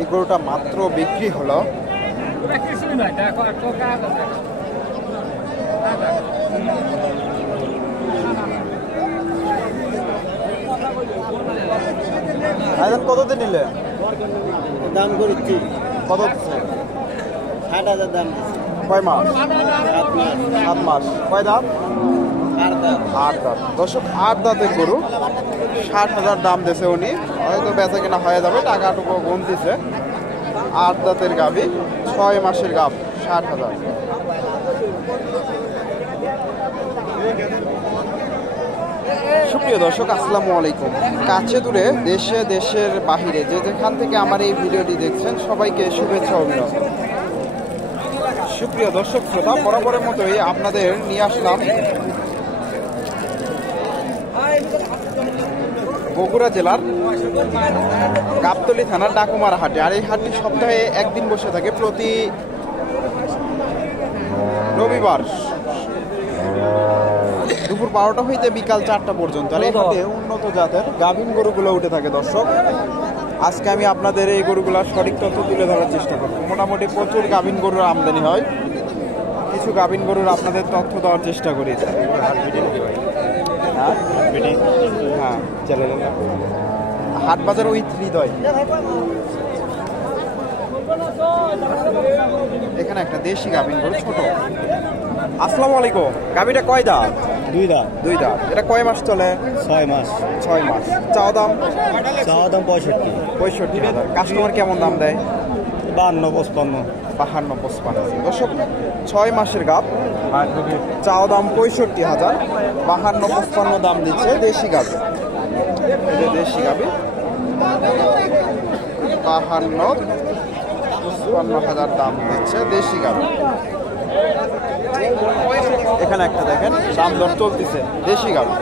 এই গরুটা মাত্র বিক্রি হলো। ভাইজান কততে নিলে? দাম করেছি কত? 60,000 দাম। কয় মাস? 7 মাস। কয় দাঁত? 8 দাম। 8 দাঁত। দর্শক 8 দাঁতের গরু 60,000 দাম দিয়েছে উনি। হয়তো বেচা কেনা হয়ে যাবে, টাকাটুকু গুনতেছে। 8 দাঁতের গাভী, 6 মাসের গাভ, 60,000। সুপ্রিয় দর্শক, আসসালামু আলাইকুম। কাছে দূরে, দেশে দেশের বাহিরে যে যেখান থেকে আমার এই ভিডিওটি দেখছেন, সবাইকে শুভেচ্ছা অভিনন্দন। সুপ্রিয় দর্শক শ্রোতা, বরাবরের মতোই আপনাদের নিয়ে আসলাম বগুড়া জেলার গাবতলী থানার ডাকুমারা হাটে। আর এই হাটটি সপ্তাহে একদিন বসে থাকে, প্রতি রবিবার দুপুর 12টা হইতে বিকাল 4টা পর্যন্ত। আর এই হাটে উন্নত জাতের গাভীন গরুগুলো উঠে থাকে। দর্শক, আজকে আমি আপনাদের এই গরুগুলার সঠিক তথ্য তুলে ধরার চেষ্টা করব। মোটামুটি প্রচুর গাভীন গরুর আমদানি হয়, কিছু গাভীন গরুর আপনাদের তথ্য দেওয়ার চেষ্টা করি। হ্যাঁ, হাট বাজার উইথ হৃদয়। এখানে একটা দেশি গাভীন গরু, ছোট। আসসালামু আলাইকুম। গাভীটা কয় দাঁত? 2 দাম। 2 দাঁত। এটা কয় মাস চলে? 6 মাস। 6 মাস। চাওয়া দাম? চাওয়া দাম 65,000। কাস্টমার কেমন দাম দেয়? 52-55। 52-55। দর্শক, 6 মাসের গাভ, চাওয়া দাম 65,000, 52-55 দাম দিচ্ছে। দেশি গাভী, এটা দেশি গাভী, 52-55,000 দাম দিচ্ছে দেশি গাভী। এখানে একটা দেখেন, দাম দর চলতেছে দেশি গাভী।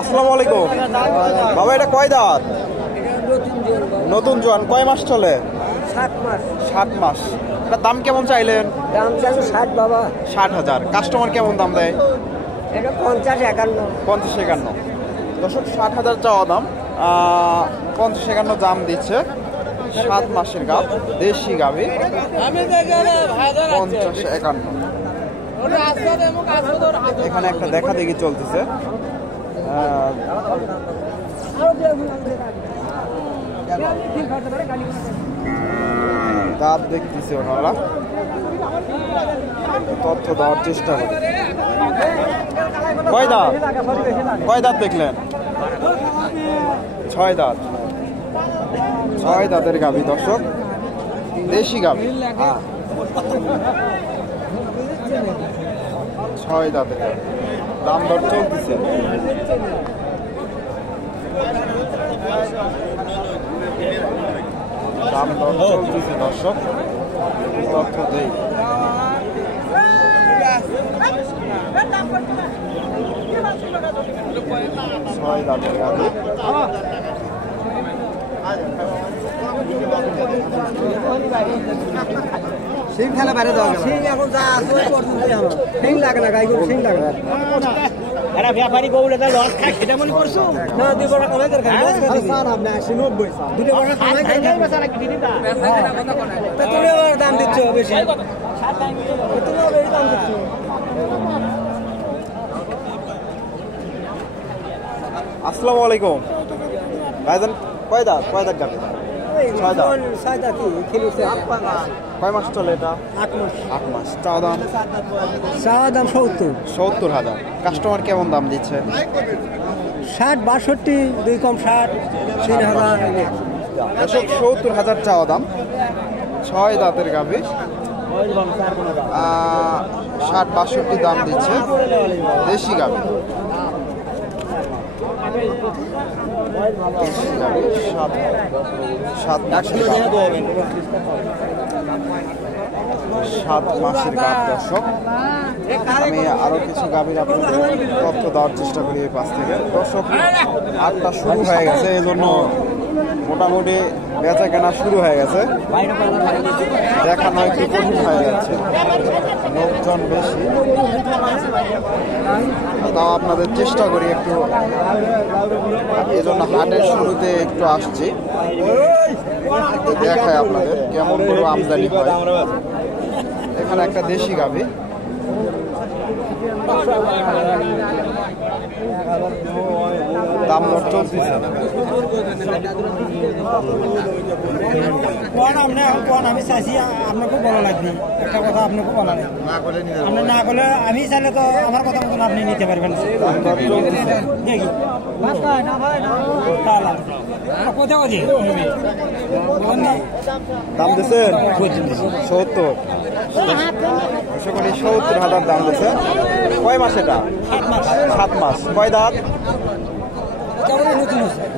আসসালামু আলাইকুম। বাবা, এটা কয় দাঁত? নতুন জোয়ান। কয় মাস চলে? 7 মাস। 7 মাস। এটা দাম কেমন চাইলেন? দাম চাইছে 60 বাবা। 60,000। কাস্টমার কেমন দাম দেয়? এটা 50-51। 50-51। দর্শক, 60,000 চাওয়া দাম, 50-51 দাম দিচ্ছে। 7 মাসের গাভ, দেশি গাভী, 50-51। এখানে একটা দেখা দেখি চলতেছে। দাঁত দেখতেছে ওনারা, তথ্য দেওয়ার চেষ্টা করে। কয় দাঁত? কয় দাঁত দেখলেন? 6 দাঁত। 6 দাঁতের গাভী। দর্শক, দেশি গাভী, 6 দাঁতের গাভী। দাম দর চলতেছে। দাম দর চলতেছে। দর্শক, তথ্য দেই। 6 দাঁতের গাভী। সিং খেলা বাইরে যাওয়া সিং এখন যা আছে সিং লাগে না, গাই গরু সিং লাগে না। এরা ব্যাপারী গৌলে দা লস খায়, সেটা মনে করছো না? 2 বড় কামাই করে খায়। স্যার আপনি 80-90 স্যার 2 বড় কামাই খায় না, বেচা নাকি দিদিটা। তা তুমি আবার দাম দিচ্ছ বেশি, তুমি আবার এই দাম দিচ্ছ। আসসালামু আলাইকুম। ভাইজান, কয় দাঁত? কয় দাঁত গাভী? 6 দাঁত। 6 দাঁত কি খেলছে? কয় মাস চলে এটা? 8 মাস। 8 মাস। চাওয়া দাম? চাওয়া দাম 70,000। কাস্টমার কেমন দাম দিচ্ছে? 60-62, 2 কম 60, 3,000। দর্শক, 70,000 চাওয়া দাম। 6 দাঁতের গাভী, 60-62 দাম দিচ্ছে। দেশি গাভী, 7 মাসের গাভ। দর্শক, আমি আরো কিছু গাভীর আপনাদের তথ্য দেওয়ার চেষ্টা করি এই পাশ থেকে। দর্শক, হাটটা শুরু হয়ে গেছে, এই জন্য মোটামুটি বেচা কেনা শুরু হয়ে গেছে। দেখানো একটু কঠিন হয়ে যাচ্ছে, লোকজন ওজন বেশি, তাও আপনাদের চেষ্টা করি একটু, এজন্য হাটের শুরুতে একটু আসছি, দেখায় আপনাদের কেমন গরু আমদানি হয়। এখানে একটা দেশি গাভী, দাম দর চলতেছে। আমি চাইছি আপনাকে বলা লাগবে একটা কথা, আপনাকে বলা লাগবে, আপনি না করলে আমি চাইলে তো আমার কথা মতন আপনি নিতে পারবেন। দেখি দাম দিচ্ছে 70, 70,000 দাম দিচ্ছে। কয় মাস এটা? 7 মাস। কয় দাঁত?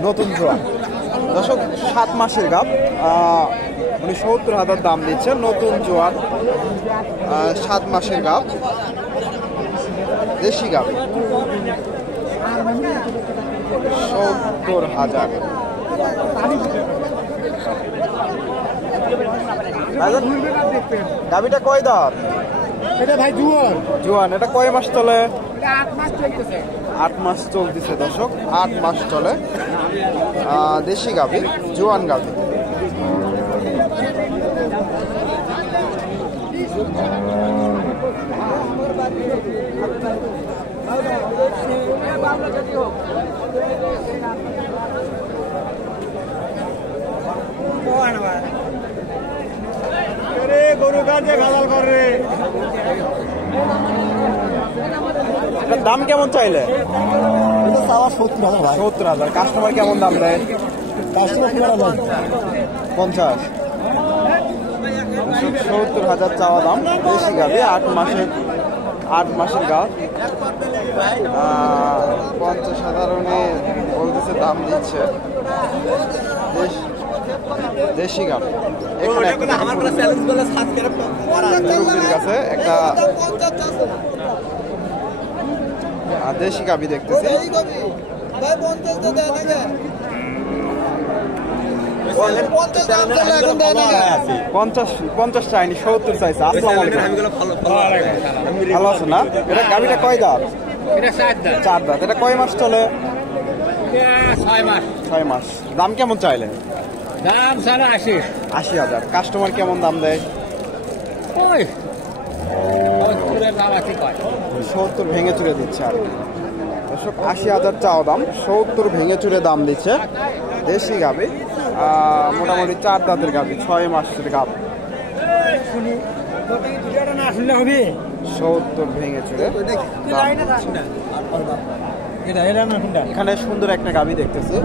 নতুন জোয়া। দর্শক 7 মাসের গাব, উনি 70,000 দাম দিচ্ছে। নতুন জোয়ান, 7 মাসের গাব, দেশি গাব, 70,000। গাবিটা কয় দাঁত? এটা ভাই জুয়ান। জোয়ান। এটা কয় মাস চলে? 8 মাস চলতেছে দর্শক, 8 মাস চলে। দেশি গাভী, জোয়ান গাভী। গরু কাজে ভেজাল করে। দাম কেমন চাইলে? 70,000। 70,000। কাস্টমার কেমন দাম দেয়? 50। 70,000 চাওয়া দাম। দেশি গাভী, 8 মাসের গাভ। 50,000 উনি বলতেছে, দাম দিচ্ছে। দেশি গাভী। এখানে মুরব্বির কাছে একটা দেশি গাভী দেখতেছি। 50 চাইনি, 70 চাইছে। আসসালামু আলাইকুম। ভালো আছো না? এটা গাভীটা কয় দাঁত? 4 দাঁত। এটা কয় মাস চলে? 6 মাস। দাম কেমন চাইলে? দাম 80,000। কাস্টমার কেমন দাম দেয়? 70 ভেঙে চুরে দিচ্ছে। আর দর্শক 80,000 চাওয়া দাম, 70 ভেঙে চুরে দাম দিচ্ছে। দেশি গাভী, মোটামুটি 4 দাঁতের গাভী, 6 মাসের গাভ। 70 ভেঙে চুরে। এখানে সুন্দর একটা গাভী দেখতেছি।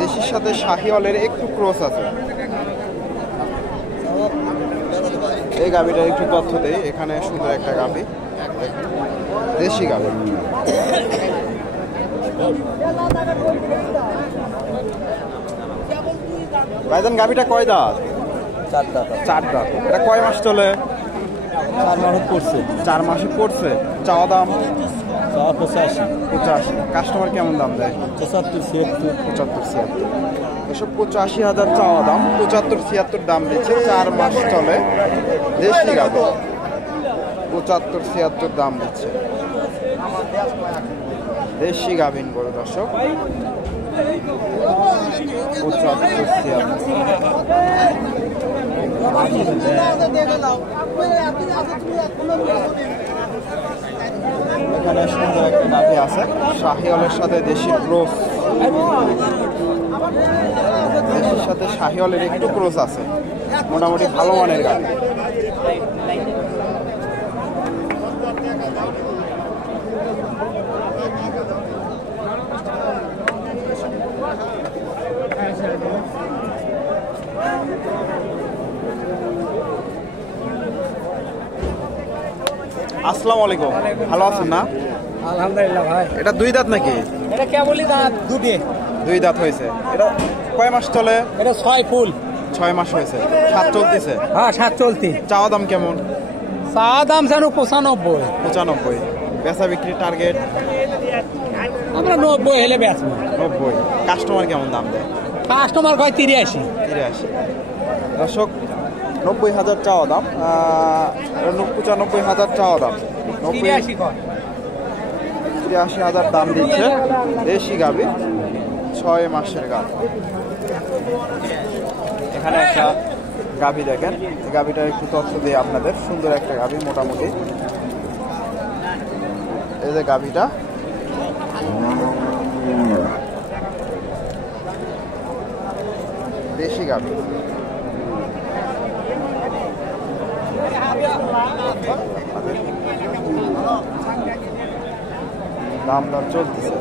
দেশির সাথে শাহিওয়ালের একটু ক্রস আছে। এই গাভীটার একটু তথ্য দেই। এখানে সুন্দর একটা গাভী, দেশি গাভী। ভাইজান গাভীটা কয় দাঁত? 4 দাঁত। এটা কয় মাস চলে? 4 মাস পড়ছে। 4 মাসে পড়ছে। চাওয়া দাম 85। কাস্টমার কেমন দাম দেয়? 75-76। এসব 85,000 চাওয়া দাম, 75-76 দাম দিচ্ছে। 4 মাস চলে। দেশি গাভী, 75-76 দাম দিচ্ছে। দেশি গাভীন গরু দর্শক, 75-76। এখানে সুন্দর একটা গাভী আছে, শাহিওয়ালের সাথে দেশি ক্রস। দেশির সাথে শাহিওয়ালের একটু ক্রস আছে, মোটামুটি ভালো মানের গাভী। আসসালামু আলাইকুম। ভালো আছেন না? আলহামদুলিল্লাহ ভাই। এটা 2 দাঁত নাকি? এটা কেবলই দাঁত দুটি। 2 দাঁত হয়েছে। এটা কয় মাস চলে? এটা 6 ফুল। 6 মাস হয়েছে। 7 চলতেছে। হ্যাঁ 7 চলতি। চাওয়া দাম কেমন? চাওয়া দাম জানো 95। 95। বেচা বিক্রি টার্গেট? আমরা 90 হলে বেচবো। 90। কাস্টমার কেমন দাম দেয়? কাস্টমার কয় 83। দর্শক 90,000 চাওয়া দাম, 95,000 চাওয়া দাম, 83,000 দাম দিচ্ছে। দেশি গাভী, 6 মাসের গাভী। এখানে একটা গাভী দেখেন, এই গাভীটা একটু তথ্য দিয়ে আপনাদের। সুন্দর একটা গাভী, মোটামুটি। এই যে গাভীটা, দেশি গাভী। দাম দাম চলতেছে।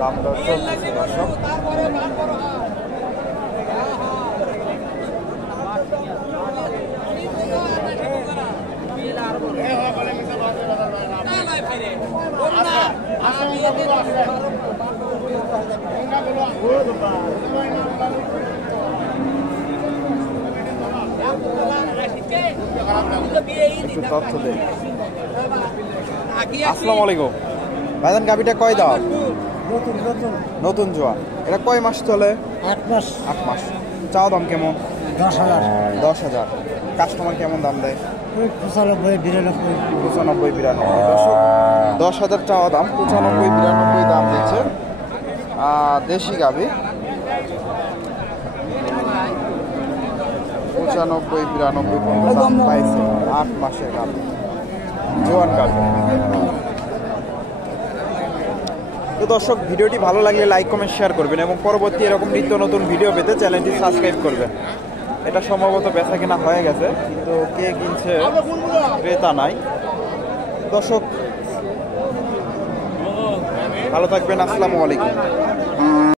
দাম দর চলতেছে দর্শক। একটু তথ্য দেই। আসসালামু আলাইকুম ভাইজান, গাভীটা কয় দাও? নতুন জোয়ান। এটা কয় মাস চলে? 8 মাস। 8 মাস। চাও দাম কেমন? 10,000। 10,000। কাস্টমার কেমন দাম দেয়? 95, 92। দর্শক 10,000 চাওয়া দাম, 95, 92 দাম দিচ্ছে। দেশি গাভী, 95, 92 পর্যন্ত দাম পাইছে। 8 মাসের গাভী, জোয়ান গাভী। তো দর্শক, ভিডিওটি ভালো লাগলে লাইক কমেন্ট শেয়ার করবেন এবং পরবর্তী এরকম নিত্য নতুন ভিডিও পেতে চ্যানেলটি সাবস্ক্রাইব করবেন। এটা সম্ভবত বেচা কেনা হয়ে গেছে, কিন্তু কে কিনছে ক্রেতা নাই। দর্শক ভালো থাকবেন, আসসালামু আলাইকুম।